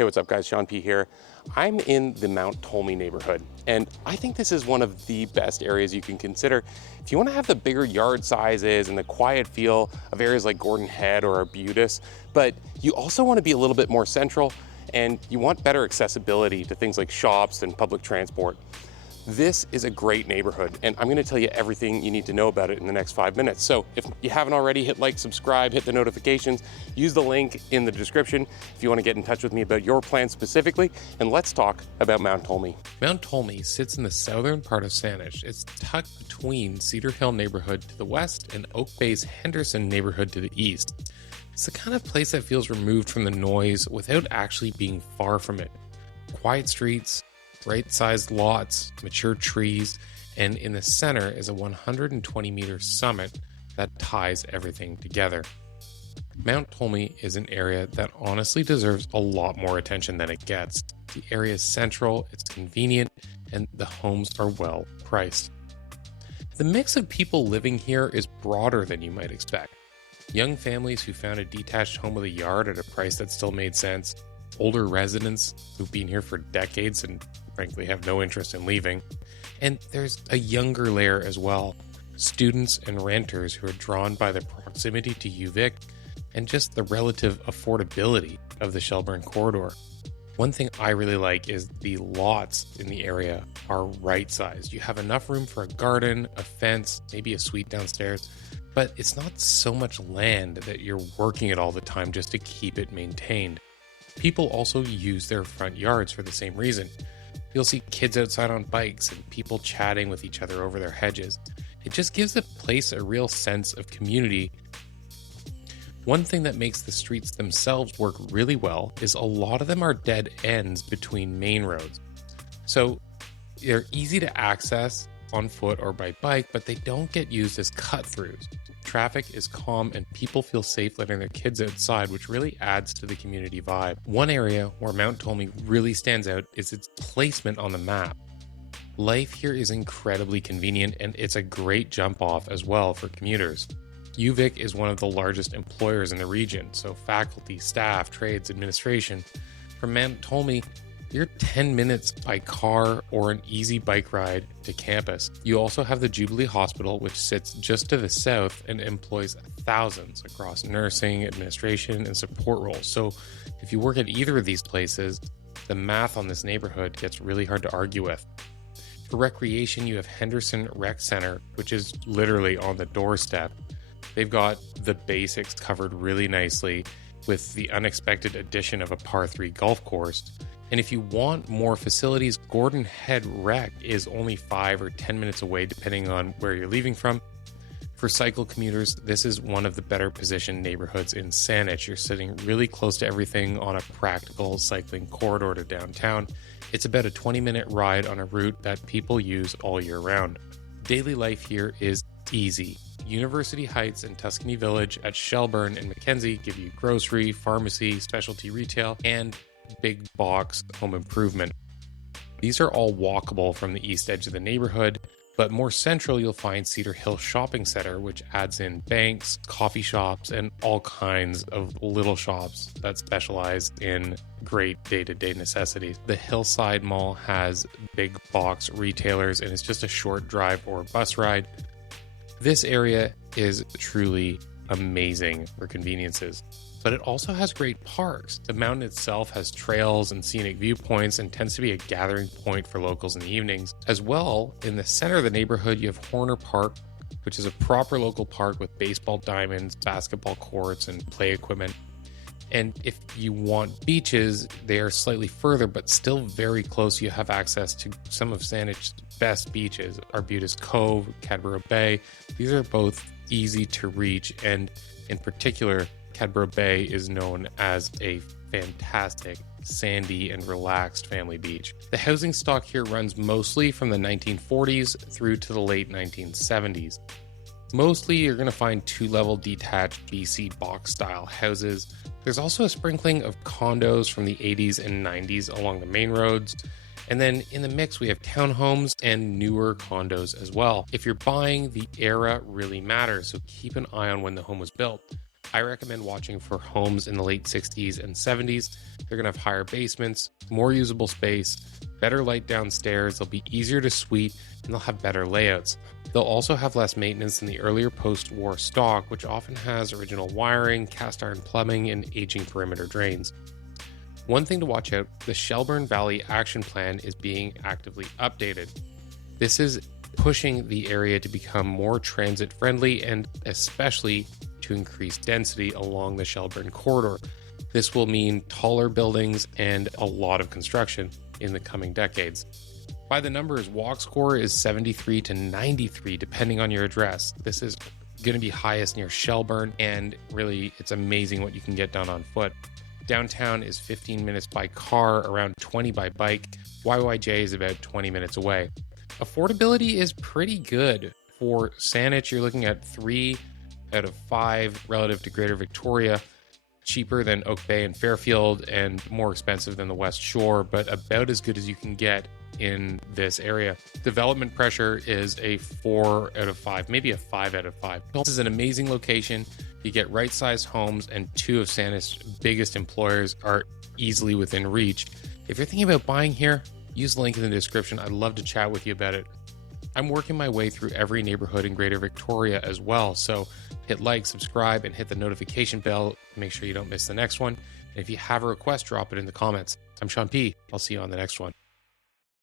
Hey, what's up guys? Sean P here. I'm in the Mount Tolmie neighborhood, and I think this is one of the best areas you can consider if you want to have the bigger yard sizes and the quiet feel of areas like Gordon Head or Arbutus, but you also want to be a little bit more central and you want better accessibility to things like shops and public transport. This is a great neighborhood, and I'm going to tell you everything you need to know about it in the next 5 minutes. So if you haven't already, hit like, subscribe, hit the notifications, use the link in the description if you want to get in touch with me about your plan specifically, and let's talk about Mount Tolmie. Mount Tolmie sits in the southern part of Saanich. It's tucked between Cedar Hill neighborhood to the west and Oak Bay's Henderson neighborhood to the east. It's the kind of place that feels removed from the noise without actually being far from it. Quiet streets, right-sized lots, mature trees, and in the center is a 120-meter summit that ties everything together. Mount Tolmie is an area that honestly deserves a lot more attention than it gets. The area is central, it's convenient, and the homes are well priced. The mix of people living here is broader than you might expect. Young families who found a detached home with a yard at a price that still made sense, older residents who've been here for decades and frankly have no interest in leaving, and there's a younger layer as well, students and renters who are drawn by the proximity to UVic and just the relative affordability of the Shelburne corridor. One thing I really like is the lots in the area are right-sized. You have enough room for a garden, a fence, maybe a suite downstairs, but it's not so much land that you're working it all the time just to keep it maintained. People also use their front yards for the same reason. You'll see kids outside on bikes and people chatting with each other over their hedges. It just gives the place a real sense of community. One thing that makes the streets themselves work really well is a lot of them are dead ends between main roads. So they're easy to access on foot or by bike, but they don't get used as cut-throughs. Traffic is calm and people feel safe letting their kids outside, which really adds to the community vibe. One area where Mount Tolmie really stands out is its placement on the map. Life here is incredibly convenient and it's a great jump off as well for commuters. UVic is one of the largest employers in the region, so faculty, staff, trades, administration. From Mount Tolmie, you're 10 minutes by car or an easy bike ride to campus. You also have the Jubilee Hospital, which sits just to the south and employs thousands across nursing, administration, and support roles. So if you work at either of these places, the math on this neighborhood gets really hard to argue with. For recreation, you have Henderson Rec Center, which is literally on the doorstep. They've got the basics covered really nicely with the unexpected addition of a par 3 golf course. And if you want more facilities, Gordon Head Rec is only 5 or 10 minutes away, depending on where you're leaving from. For cycle commuters, this is one of the better positioned neighborhoods in Saanich. You're sitting really close to everything on a practical cycling corridor to downtown. It's about a 20-minute ride on a route that people use all year round. Daily life here is easy. University Heights and Tuscany Village at Shelburne and Mackenzie give you grocery, pharmacy, specialty retail, and big box home improvement. These are all walkable from the east edge of the neighborhood, but more central you'll find Cedar Hill Shopping Center, which adds in banks, coffee shops, and all kinds of little shops that specialize in great day-to-day necessities. The Hillside Mall has big box retailers and it's just a short drive or bus ride. This area is truly amazing for conveniences, but it also has great parks. The mountain itself has trails and scenic viewpoints and tends to be a gathering point for locals in the evenings. As well, in the center of the neighborhood, you have Horner Park, which is a proper local park with baseball diamonds, basketball courts, and play equipment. And if you want beaches, they are slightly further, but still very close. You have access to some of Saanich's best beaches, Arbutus Cove, Cadborough Bay. These are both easy to reach, and in particular, Cadborough Bay is known as a fantastic, sandy, and relaxed family beach. The housing stock here runs mostly from the 1940s through to the late 1970s. Mostly, you're going to find two-level detached BC box-style houses. There's also a sprinkling of condos from the 80s and 90s along the main roads. And then in the mix, we have townhomes and newer condos as well. If you're buying, the era really matters, so keep an eye on when the home was built. I recommend watching for homes in the late 60s and 70s. They're going to have higher basements, more usable space, better light downstairs, they'll be easier to suite, and they'll have better layouts. They'll also have less maintenance than the earlier post-war stock, which often has original wiring, cast iron plumbing, and aging perimeter drains. One thing to watch out, the Shelburne Valley Action Plan is being actively updated. This is pushing the area to become more transit friendly and especially to increase density along the Shelburne corridor. This will mean taller buildings and a lot of construction in the coming decades. By the numbers, walk score is 73 to 93 depending on your address. This is going to be highest near Shelburne, and really it's amazing what you can get done on foot. Downtown is 15 minutes by car, around 20 by bike. YYJ is about 20 minutes away. Affordability is pretty good. For Saanich, you're looking at 3 out of 5 relative to Greater Victoria, cheaper than Oak Bay and Fairfield and more expensive than the West Shore, but about as good as you can get in this area. Development pressure is a 4 out of 5, maybe a 5 out of 5. This is an amazing location. You get right-sized homes, and 2 of Saanich's biggest employers are easily within reach. If you're thinking about buying here, use the link in the description. I'd love to chat with you about it. I'm working my way through every neighborhood in Greater Victoria as well, so hit like, subscribe, and hit the notification bell to make sure you don't miss the next one. And if you have a request, drop it in the comments. I'm Sean P. I'll see you on the next one.